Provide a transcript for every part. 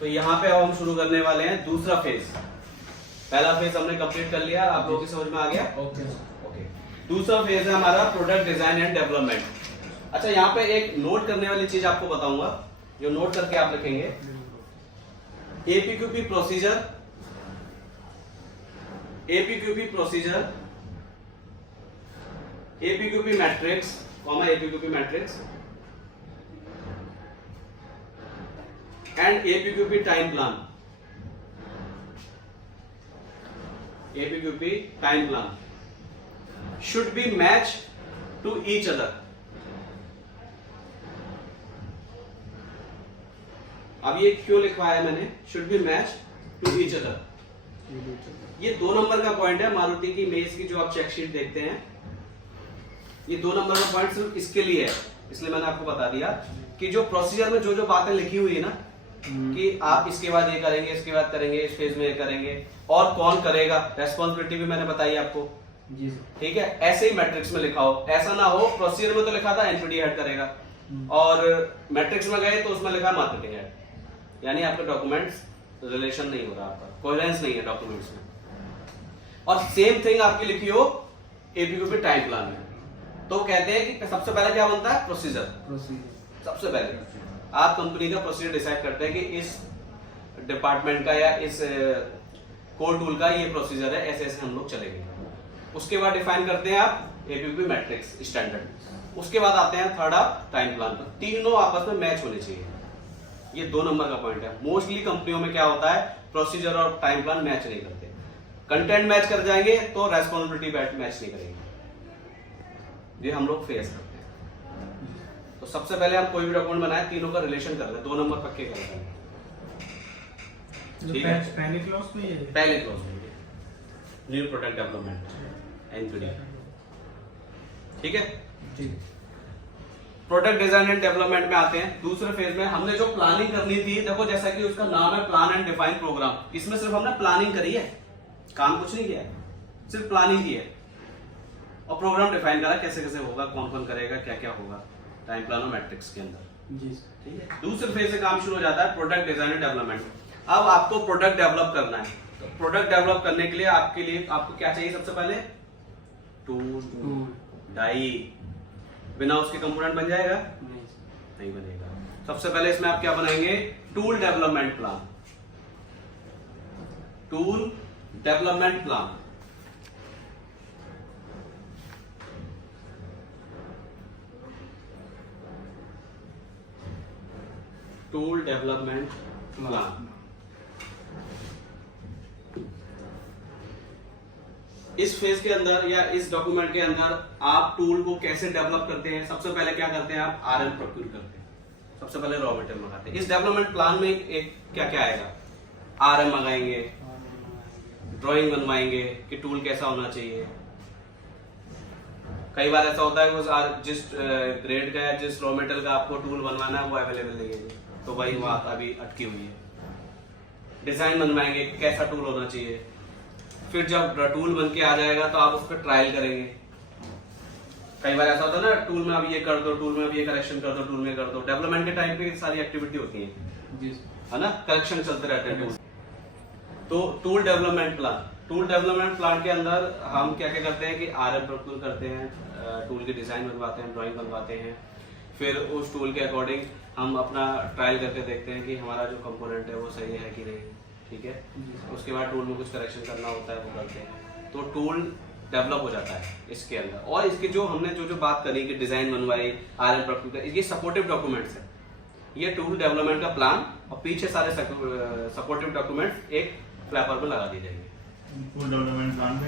तो यहाँ पे अब हम शुरू करने वाले हैं दूसरा फेज। पहला फेज हमने कंप्लीट कर लिया, आप लोगों की समझ में आ गया? ओके। दूसरा फेज है हमारा प्रोडक्ट डिजाइन एंड डेवलपमेंट। अच्छा, यहाँ पे एक नोट करने वाली चीज आपको बताऊंगा, जो नोट करके आप लिखेंगे। APQP procedure, APQP procedure, APQP matrix, APQP matrix and APQP time plan. APQP time plan should be matched to each other. अब ये क्यों लिखवाया मैंने should be matched to each other? ये 2 नंबर का पॉइंट है मारुति की मेज की, जो आप चेक शीट देखते हैं। ये 2 नंबर का पॉइंट सिर्फ इसके लिए है, इसलिए मैंने आपको बता दिया कि जो प्रोसीजर में जो जो बातें लिखी हुई है ना, कि आप इसके बाद ये करेंगे, इसके बाद करेंगे, इस फेज में ये करेंगे, और कौन करेगा, रेस्पॉन्सिबिलिटी भी मैंने बताई आपको। ठीक है, ऐसे ही मैट्रिक्स में लिखा हो। ऐसा ना हो प्रोसीजर में तो लिखा था एनपीडी हेड करेगा, और मैट्रिक्स में गए तो उसमें लिखा मार्केटिंग हेड, यानी आपके डॉक्यूमेंट्स रिलेशन नहीं हो रहा, आपका कोहेरेंस नहीं है डॉक्यूमेंट्स में। और सेम थिंग आपकी लिखी हो एपीक्यूपी टाइम प्लान में, तो कहते हैं कि सबसे पहले क्या बनता है? प्रोसीजर। सबसे पहले आप कंपनी का प्रोसीजर डिसाइड करते हैं कि इस डिपार्टमेंट का या इस कोर टूल का ये प्रोसीजर है, ऐसे ऐसे हम लोग चलेंगे। उसके बाद डिफाइन करते हैं आप एपीक्यूपी मैट्रिक्स स्टैंडर्ड। उसके बाद आते हैं थर्ड आप टाइम प्लान पर। तीनों आपस में मैच होने चाहिए, ये 2 नंबर का पॉइंट है। मोस्टली कंपनियों में क्या होता है, प्रोसीजर और टाइम प्लान मैच नहीं करते। कंटेंट मैच कर जाएंगे तो रेस्पॉन्सिबिलिटी मैच नहीं करेंगे, ये हम लोग फेस करते हैं। तो सबसे पहले हम कोई भी डॉक्यूमेंट बनाए, तीनों का रिलेशन कर ले, 2 नंबर पक्के कर लेंगे। पहले क्लॉज में ये पहले क्लॉज में न्यू प्रोडक्ट डेवलपमेंट एनपीडी। ठीक है, प्रोडक्ट डिजाइन एंड डेवलपमेंट में आते हैं। दूसरे फेज में हमने जो प्लानिंग करनी थी, देखो जैसा कि उसका नाम है प्लान एंड डिफाइन प्रोग्राम, इसमें सिर्फ हमने प्लानिंग करी है, काम कुछ नहीं किया है, सिर्फ प्लानिंग की है और प्रोग्राम डिफाइन करा कैसे कैसे होगा, कौन कौन करेगा, क्या क्या होगा टाइम प्लान और मैट्रिक्स के अंदर। ठीक है, दूसरे फेज से काम शुरू हो जाता है प्रोडक्ट डिजाइन एंड डेवलपमेंट। अब आपको प्रोडक्ट डेवलप करना है, तो प्रोडक्ट डेवलप करने के लिए आपको क्या चाहिए? सबसे पहले टूल, डाई। बिना उसके कंपोनेंट बन जाएगा? नहीं बनेगा। सबसे पहले इसमें आप क्या बनाएंगे? Tool development plan. Tool development plan, tool development plan. इस फेज के अंदर या इस डॉक्यूमेंट के अंदर आप टूल को कैसे डेवलप करते हैं? सबसे पहले क्या करते हैं आप? आरएम प्रोक्यूर करते हैं, सबसे पहले रॉ मटेरियल मंगाते हैं। इस डेवलपमेंट प्लान में एक क्या क्या आएगा? आरएम मंगाएंगे, ड्राइंग बनवाएंगे कि टूल कैसा होना चाहिए। कई बार ऐसा होता है कि जिस ग्रेड का या जिस रॉ मटेरियल का आपको टूल बनवाना है वो अवेलेबल नहीं है, तो वही बात अभी अटकी हुई है। डिजाइन बनवाएंगे, कैसा टूल होना चाहिए। फिर जब टूल बन के आ जाएगा तो आप उस पर ट्रायल करेंगे। कई बार ऐसा होता है ना, टूल में अब ये कर दो, टूल में अब ये करेक्शन कर दो, टूल में कर दो। डेवलपमेंट के टाइम पे सारी एक्टिविटी होती है ना, करेक्शन चलते रहते हैं। तो tool development plan, tool development plan के अंदर हम क्या क्या करते हैं कि आरएम प्रोक्यूर करते हैं, टूल की डिजाइन बनवाते हैं, ड्राइंग बनवाते हैं। फिर उस टूल के अकॉर्डिंग हम अपना ट्रायल करके देखते हैं कि हमारा जो कंपोनेंट है वो सही है कि नहीं। ठीक है, उसके बाद टूल में कुछ करेक्शन करना होता है वो करते हैं, तो टूल डेवलप हो जाता है इसके अंदर। और इसके जो हमने जो बात करी कि डिजाइन बनवाई, आरएम प्रोक्यूर, ये सपोर्टिव डॉक्यूमेंट्स है। ये टूल डेवलपमेंट का प्लान और पीछे सारे सपोर्टिव डॉक्यूमेंट्स एक फ्लैपर में लगा दिए जाएंगे।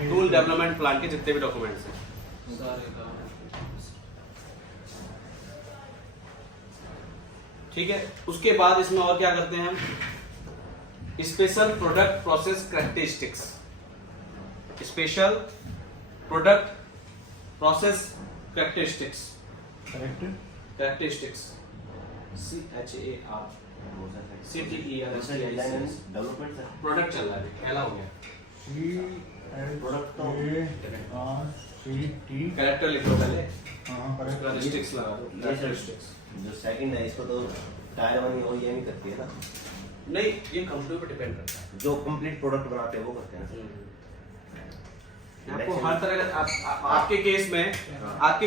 टूल डेवलपमेंट प्लान के जितने भी डॉक्यूमेंट्स हैं ठीक है। उसके बाद इसमें और क्या करते हैं हम? Special product process characteristics, special product process characteristics, characteristics CHAR product चल रहा है, पहला हो गया कैरेक्टर लिखो पहले, कैरेक्टरिस्टिक्स लगा दो। कैरेक्टरिस्टिक्स जो सेकंड है इसको तो टायर 1 वो ये नहीं करती है ना, नहीं, ये कंपनी पे डिपेंड करता है। जो कंप्लीट प्रोडक्ट बनाते हैं वो करते हैं। आपको हर तरह का आपके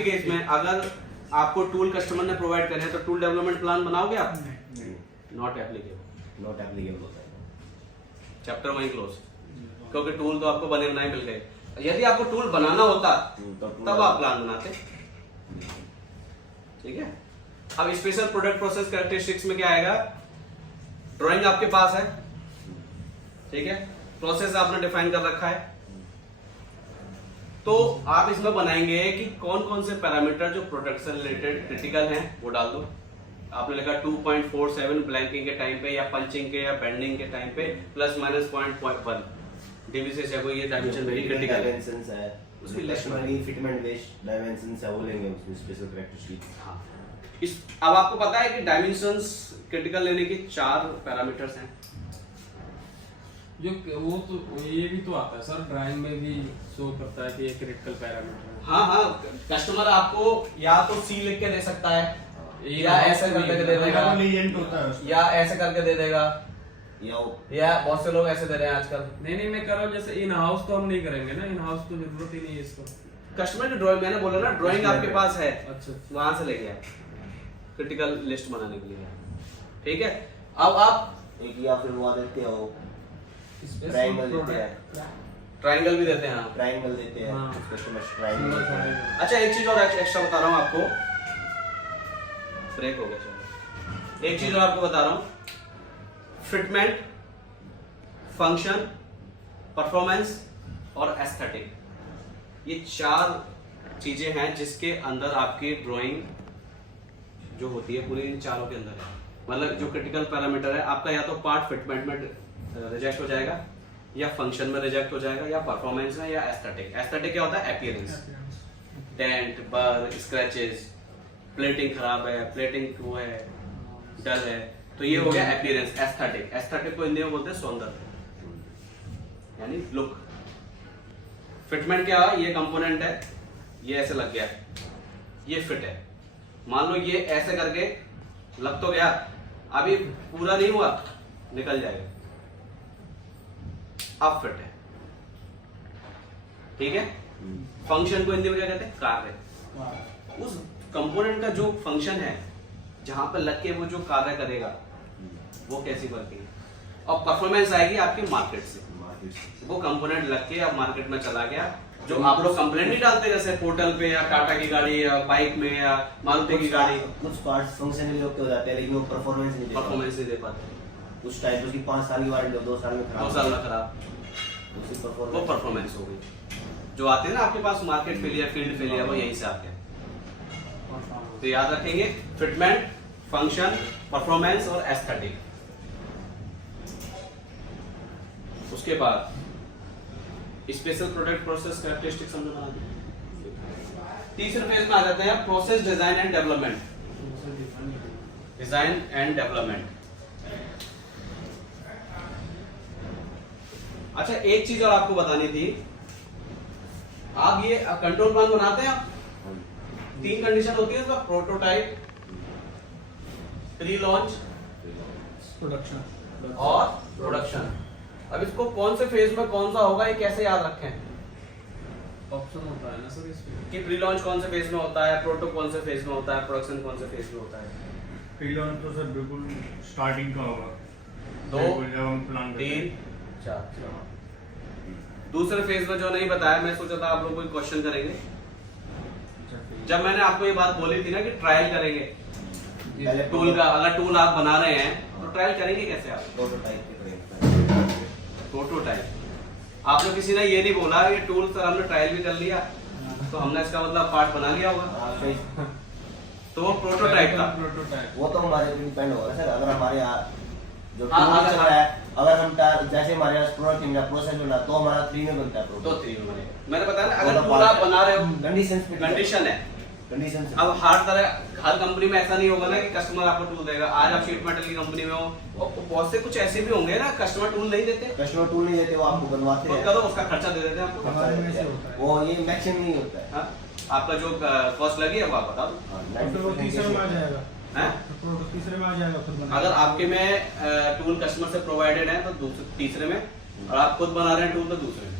केस में अगर आपको टूल कस्टमर ने प्रोवाइड करे तो टूल डेवलपमेंट प्लान बनाओगे आप? नॉट एप्लीकेबल होता है। चैप्टर वहीं क्लोज, क्योंकि टूल तो आपको बने बनाए मिल गए। यदि आपको टूल बनाना होता तब आप प्लान बनाते। ठीक है। अब स्पेशल प्रोडक्ट प्रोसेस कैरेक्टरिस्टिक्स में क्या आएगा? ड्राइंग आपके पास है, ठीक है, प्रोसेस आपने डिफाइन कर रखा है, तो आप इसमें बनाएंगे कि कौन कौन से पैरामीटर जो प्रोडक्ट से रिलेटेड क्रिटिकल हैं वो डाल दो। आपने लिखा 2.47 ब्लैंकिंग के टाइम पे या पंचिंग के या बेंडिंग के टाइम पे ±0.1 डीबी से चाहे ये डायमेंशन वेरी क्रिटिकल डायमेंशंस है, उसमें कस्टमर फिटमेंट वेस्ट डायमेंशंस है, वो लेंगे उसमें स्पेशल कैरेक्टरिस्टिक। हाँ, अब आपको पता है कि डायमेंशंस क्रिटिकल लेने के 4 पैरामीटर्स हैं। जो वो तो ये भी तो आता है सर, ड्राइंग में भी शो करता है कि ये क्रिटिकल पैरामीटर है। हाँ, कस्टमर आपको या तो सी लिख के दे सकता है, या ऐसे करके दे देगा, या ऐसे करके दे देगा, या बहुत से लोग ऐसे दे रहे हैं आजकल। नहीं, मैं कर रहा हूँ जैसे इन हाउस तो हम नहीं करेंगे ना, इन हाउस तो जरूरत ही नहीं है इसको। कस्टमर की ड्राइंग, मैंने बोला ना ड्राइंग आपके पास है, अच्छा, वहां से लेके आए क्रिटिकल लिस्ट बनाने के लिए। ठीक है। अब आप एक या फिर वो देते हो ट्रायंगल देते हैं, ट्रायंगल भी देते हैं। हाँ, ट्रायंगल देते हैं कस्टमर ट्रायंगल। अच्छा, एक चीज और एक्स्ट्रा बता रहा हूँ आपको, ब्रेक हो गया चलो। एक चीज और आपको बता रहा हूँ, फिटमेंट, फंक्शन, परफॉर्मेंस और एस्थेटिक, ये 4 चीजें हैं जिसके अंदर आपकी ड्राइंग जो होती है पूरी इन चारों के अंदर है। मतलब जो क्रिटिकल पैरामीटर है आपका, या तो पार्ट फिटमेंट में रिजेक्ट हो जाएगा, या फंक्शन में रिजेक्ट हो जाएगा, या परफॉर्मेंस में, या एस्थेटिक। एस्थेटिक क्या होता है? अपीयरेंस, डेंट, बर, स्क्रैचेस, प्लेटिंग खराब है, प्लेटिंग वो है, डल है, तो ये हो गया अपीयरेंस, एस्थेटिक। एस्थेटिक को हिंदी में बोलते हैं सौंदर्य, यानी लुक। फिटमेंट क्या है? ये कंपोनेंट है, ये ऐसे लग गया, ये फिट है। मान लो ये ऐसे करके लग तो गया, अभी पूरा नहीं हुआ, निकल जाएगा, अब फिट है। ठीक है। फंक्शन को हिंदी में क्या कहते हैं? कार्य। उस कंपोनेंट का जो फंक्शन है, जहां पर लग के वो जो कार्य करेगा, वो कैसी वर्किंग है। और परफॉर्मेंस आएगी आपके मार्केट से, वो कंपोनेंट लग के अब मार्केट में चला गया, जो आप लोग कंप्लेंट नहीं डालते जैसे पोर्टल पे या टाटा की गाड़ी या बाइक में या मारुति की गाड़ी, कुछ पार्ट्स फंक्शनली ओके हो जाते हैं लेकिन वो परफॉर्मेंस नहीं दे पाते। कुछ टाइप की 5 साल की वारंटी 2 साल में खराब, 2 साल में खराब, वो परफॉर्मेंस हो गई। जो आते हैं ना आपके पास मार्केट फेलियर, फील्ड फेलियर, वो यहीं से आते हैं। तो याद रखेंगे, फिटमेंट, फंक्शन, परफॉर्मेंस और एस्थेटिक। उसके बाद स्पेशल प्रोडक्ट प्रोसेस कैरेक्टरिस्टिक्स हमने बना दी। तीसरे फेज में आ जाते हैं process design and development. Design and development. अच्छा, एक चीज और आपको बतानी थी, आप ये कंट्रोल प्लान बनाते हैं आप, 3 कंडीशन होती है उसका, प्रोटोटाइप, प्री लॉन्च, प्रोडक्शन और प्रोडक्शन। अब इसको कौन से फेज में कौन सा होगा, ये कैसे याद रखें? ऑप्शन होता है ना सर इसमें कि प्री लॉन्च कौन से फेज में होता है, प्रोटो कौन से फेज में होता है, प्रोडक्शन कौन से फेज में होता है। प्री लॉन्च तो सर बिल्कुल स्टार्टिंग का होगा, 2 जब हम प्लान 3 4। दूसरे फेज में जो नहीं बताया, मैं सोचा था आप लोग कोई क्वेश्चन करेंगे। जब मैंने आपको ये बात बोली थी ना कि ट्रायल करेंगे टूल का, अगर टूल आप बना रहे हैं तो ट्रायल करेंगे कैसे आप? प्रोटोटाइप। आपने किसी ने ये नहीं बोला ये टूल सर हमने ट्रायल भी कर लिया तो हमने इसका मतलब पार्ट बना लिया होगा, तो वो प्रोटोटाइप था। वो तो हमारे पे डिपेंड होगा सर। अगर हमारे यहाँ जो टूल चल रहा है, अगर हम जैसे हमारे यहाँ प्रोडक्ट का प्रोसेस बना तो हमारा 3 में बनता है, तो 3 में बनेगा। मैंने बताया ना, अगर टूल आप बना रहे हो, कंडीशन है, कंडीशन। अब हर कंपनी में ऐसा नहीं होगा ना कि कस्टमर आपको टूल देगा। आज आप शीट मेटल की कंपनी में हो, और बहुत से कुछ ऐसे भी होंगे ना कस्टमर टूल नहीं देते, कस्टमर टूल नहीं देते, वो आपको बनवाते हैं, करो उसका खर्चा दे देते हैं आपको, वो ये मैक्सिमम नहीं होता है। हाँ, आपका जो कॉस्ट लगी है वो आप बता दो, हैं? प्रोडक्ट तीसरे में आ जाएगा फिर बना अगर आपके में टूल कस्टमर से प्रोवाइडेड है तो तीसरे में, और आप खुद बना रहे हैं टूल तो दूसरे में।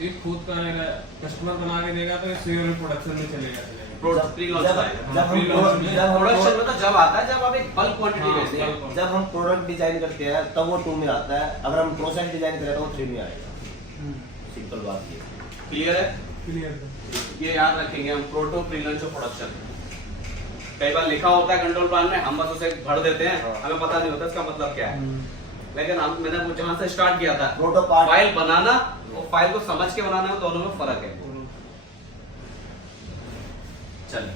एक खुद का कस्टमर बना के देगा तो सीरियल प्रोडक्शन में चलेगा प्रोडक्ट प्री लॉन्च आएगा। जब हम प्रोडक्शन में तो जब आता है जब आप एक बल्क क्वांटिटी बेचते हैं। जब हम प्रोडक्ट डिजाइन करते हैं तब वो 2 में आता है, अगर हम प्रोसेस डिजाइन करें तो वो 3 में आएगा। सिंपल बात ये। क्लियर है? क्लियर। ये याद रखेंगे हम, प्रोटो, प्री लॉन्च और प्रोडक्शन। कई बार लिखा होता है कंट्रोल प्लान में, हम बस उसे भर देते हैं, हाँ। हमें पता नहीं होता इसका मतलब क्या है। लेकिन मैंने वो जहां से स्टार्ट किया था, प्रोटो पार्ट फाइल बनाना और फाइल को समझ के बनाना, दोनों में फर्क है। चलिए।